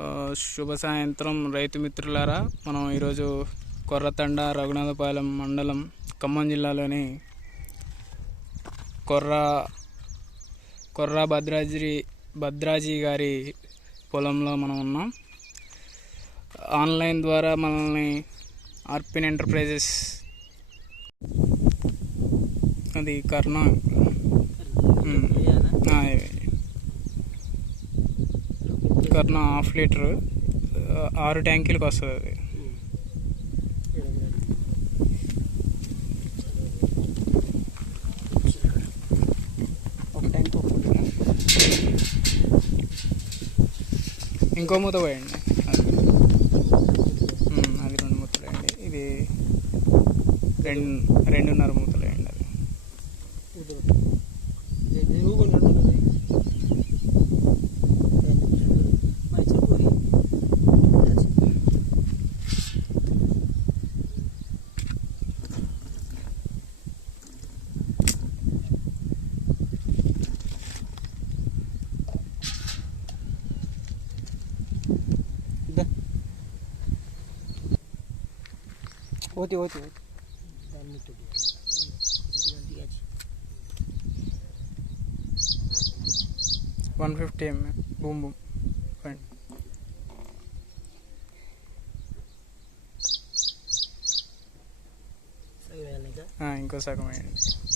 శుభ సాయంత్రం రైతు మిత్రులారా మనం ఈరోజు కొర్రతండ రఘునాథపాలెం మండలం ఖమ్మం జిల్లాలోని కొర్ర కొర్ర భద్రాజీ భద్రాజీ గారి పొలంలో మనం ఉన్నాం. ఆన్లైన్ ద్వారా మనల్ని ఆర్పిన్ ఎంటర్ప్రైజెస్ అది కర్ణ. కర్ణ హాఫ్ లీటర్ ఆరు ట్యాంకీలకు వస్తుంది అది. ఒక ట్యాంక్ ఇంకో మూత పోయండి. అది. రెండు మూతలు అండి ఇది రెండు రెండున్నర మూతలు होती होती वन फिफ्टी एम बूम बूम हाँ इंको सगमें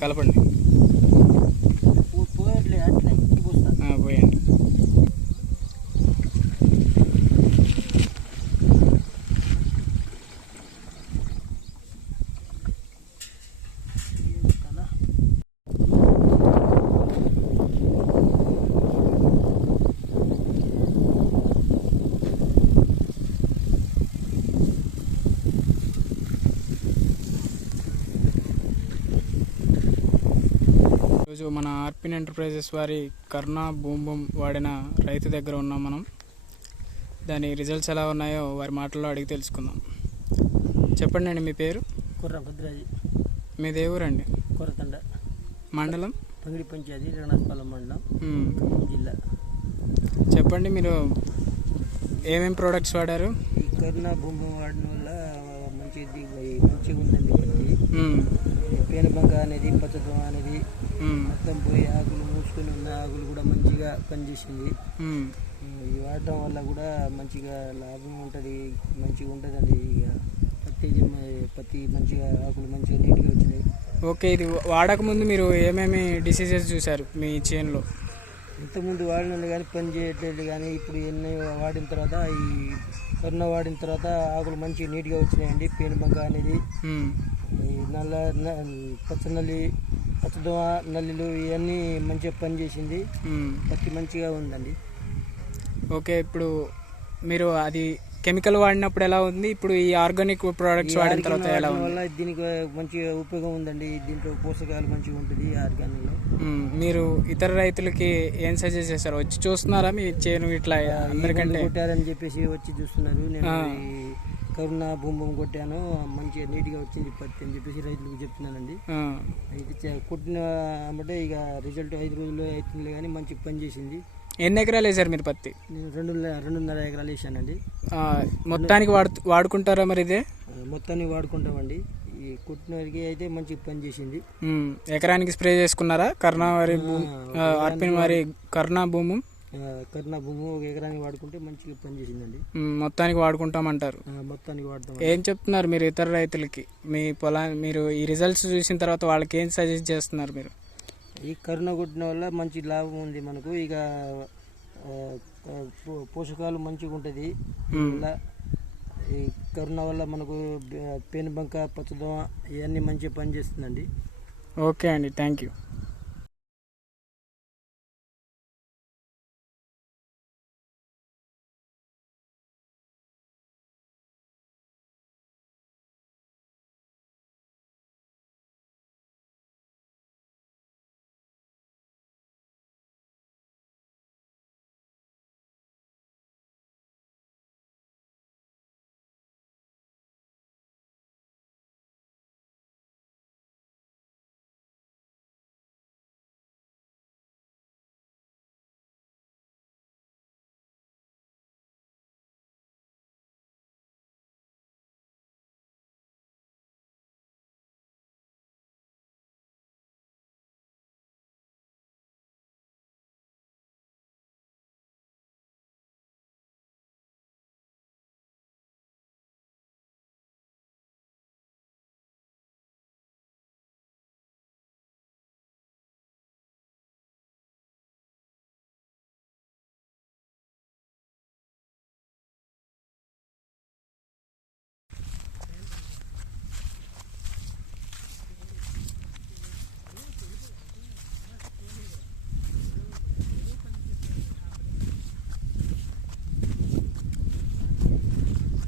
కలపండి. పోయండి. ఈరోజు మన ఆర్పిన్ ఎంటర్ప్రైజెస్ వారి కర్ణ బూమ్ బూమ్ వాడిన రైతు దగ్గర ఉన్నాం మనం. దాని రిజల్ట్స్ ఎలా ఉన్నాయో వారి మాటల్లో అడిగి తెలుసుకుందాం. చెప్పండి అండి మీ పేరు? కుర్ర భద్రాజీ. మీ దేవురండి కొరతండ. మండలం? పంగిడి పంచాయతీ రణాస్పాలెం మండలం మ్మ్. ఖమ్మం జిల్లా. చెప్పండి మీరు ఏమేం ప్రోడక్ట్స్ వాడారు? ఈ కరోనా భూమి వాడడం వల్ల మంచి దిగుబడి మంచిగా ఉందండి పత్తి మ్మ్. పేనుబంక అనేది పచ్చదం అనేది. మొత్తం పోయి ఆకులు మూసుకొని ఉన్న ఆకులు కూడా మంచిగా పనిచేసింది. ఈ వాడటం వల్ల కూడా మంచిగా లాభం ఉంటుంది మంచిగా ఉంటుందండి ఇక పత్తి పత్తి మంచిగా ఆకులు మంచిగా నీట్గా వచ్చినాయి ఓకే ఇది వాడక ముందు మీరు ఏమేమి డిసీజెస్ చూశారు మీ చేనులో ఇంతకుముందు వాడిన కానీ పని చేయట్లేదు కానీ ఇప్పుడు ఎన్ని వాడిన తర్వాత ఈ కరోనా వాడిన తర్వాత ఆకులు మంచిగా నీట్గా వచ్చినాయండి పేనుబంక అనేది. ఈ నల్ల న- పచ్చనల్లి పచ్చదోమ నల్లిలు ఇవన్నీ మంచిగా పనిచేసింది. పత్తి మంచిగా ఉందండి ఓకే ఇప్పుడు మీరు అది కెమికల్ వాడినప్పుడు ఎలా ఉంది? ఇప్పుడు ఈ ఆర్గానిక్ ప్రోడక్ట్స్ వాడిన తర్వాత ఎలా ఉంది? వల్ల దీనికి మంచిగా ఉపయోగం ఉందండి. దీంట్లో పోషకాలు మంచిగా ఉంటుంది ఆర్గానిక్లో. మీరు ఇతర రైతులకి ఏం సజెస్ట్ చేస్తారు వచ్చి చూస్తున్నారా? మీ చేను ఇట్లా అందరికంటే? కొట్టారని చెప్పేసి వచ్చి చూస్తున్నారు. నేను కరుణ భూమి కొట్టాను. మంచిగా నీట్గా వచ్చింది పత్తి అని చెప్పేసి రైతులకు చెప్తున్నానండి. చే- కొట్టిన అంటే ఇక రిజల్ట్ ఐదు రోజుల్లో అవుతుంది కానీ మంచి పని చేసింది ఎన్ని ఎకరాలు వేసారు మీరు పత్తి? రెండు రెండున్నర ఎకరాలు వేసానండి మొత్తానికి వాడు వాడుకుంటారా మరి ఇదే? ఆ, మొత్తాన్ని వాడుకుంటామండి. ఈ కొట్టిన వారికి అయితే మంచి పని చేసింది. ఎకరానికి స్ప్రే చేసుకున్నారా? కర్ణా వారి ఆర్పిన్ వారి కర్ణా భూము? కరుణ భూమి ఒక ఎకరానికి వాడుకుంటే మంచిగా పని చేసిందండి. మొత్తానికి వాడుకుంటామంటారు. మొత్తానికి వాడతాం. ఏం చెప్తున్నారు మీరు ఇతర రైతులకి? మీ పొలా మీరు ఈ రిజల్ట్స్ చూసిన తర్వాత వాళ్ళకి ఏం సజెస్ట్ చేస్తున్నారు మీరు? ఈ కరుణ కొట్టిన వల్ల మంచి లాభం ఉంది మనకు. ఇక పోషకాలు మంచిగా ఉంటుంది. ఇలా ఈ కరుణ వల్ల మనకు పేనుబంక పచ్చదోమ ఇవన్నీ మంచిగా పనిచేస్తుందండి. ఓకే అండి థ్యాంక్ యూ.